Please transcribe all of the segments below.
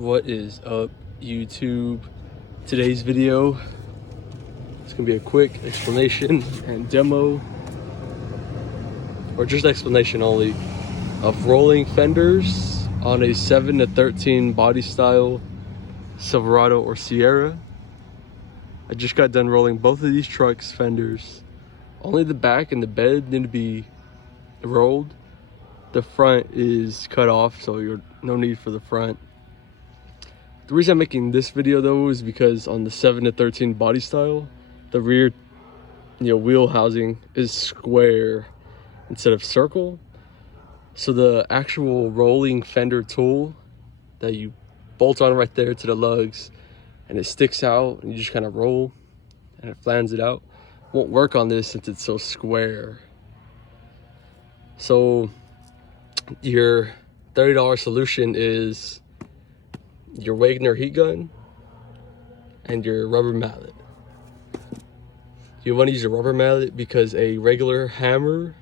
What is up, YouTube? Today's video, it's gonna be a quick explanation and demo, or just explanation only, of rolling fenders on a 7 to 13 body style Silverado or Sierra. I just got done rolling both of these trucks' fenders. Only the back and the bed need to be rolled. The front is cut off, so you're no need for the front. The reason I'm making this video though is because on the 7 to 13 body style, the rear wheel housing is square instead of circle. So the actual rolling fender tool that you bolt on right there to the lugs and it sticks out and you just kind of roll and it flans it out won't work on this since it's so square. So your $30 solution is your Wagner heat gun and your rubber mallet. You want to use a rubber mallet because a regular hammer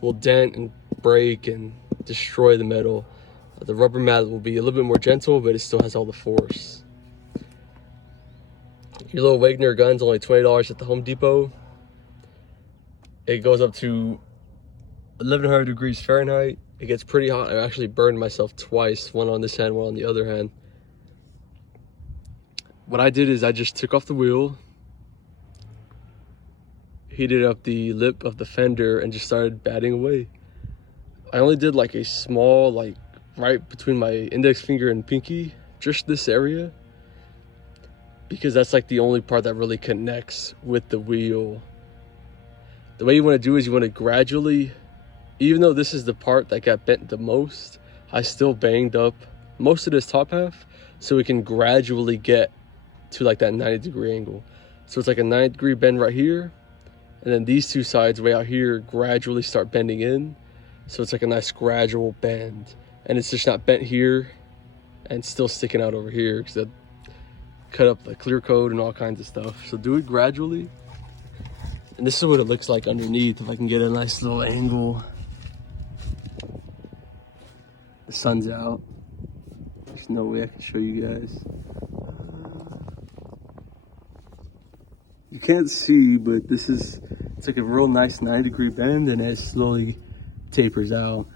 will dent and break and destroy the metal. The rubber mallet will be a little bit more gentle, but it still has all the force. Your little Wagner gun's only $20 at the Home Depot. It goes up to 1100 degrees Fahrenheit. It gets pretty hot. I actually burned myself twice, one on this hand, one on the other hand. What I did is I just took off the wheel, heated up the lip of the fender, and just started batting away. I only did like a small, like right between my index finger and pinky, just this area, because that's like the only part that really connects with the wheel. The way you want to do is you want to gradually, even though this is the part that got bent the most, I still banged up most of this top half so we can gradually get to like that 90-degree angle. So it's like a 90-degree bend right here, and then these two sides way out here gradually start bending in. So it's like a nice gradual bend, and it's just not bent here and still sticking out over here because I cut up the clear coat and all kinds of stuff. So do it gradually. And this is what it looks like underneath if I can get a nice little angle. The sun's out. There's no way I can show you guys. You can't see, but it's like a real nice 90-degree bend, and it slowly tapers out.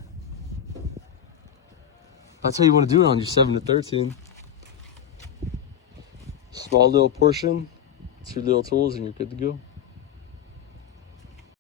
That's how you want to do it on your 7 to 13. Small little portion, 2 little tools, and you're good to go.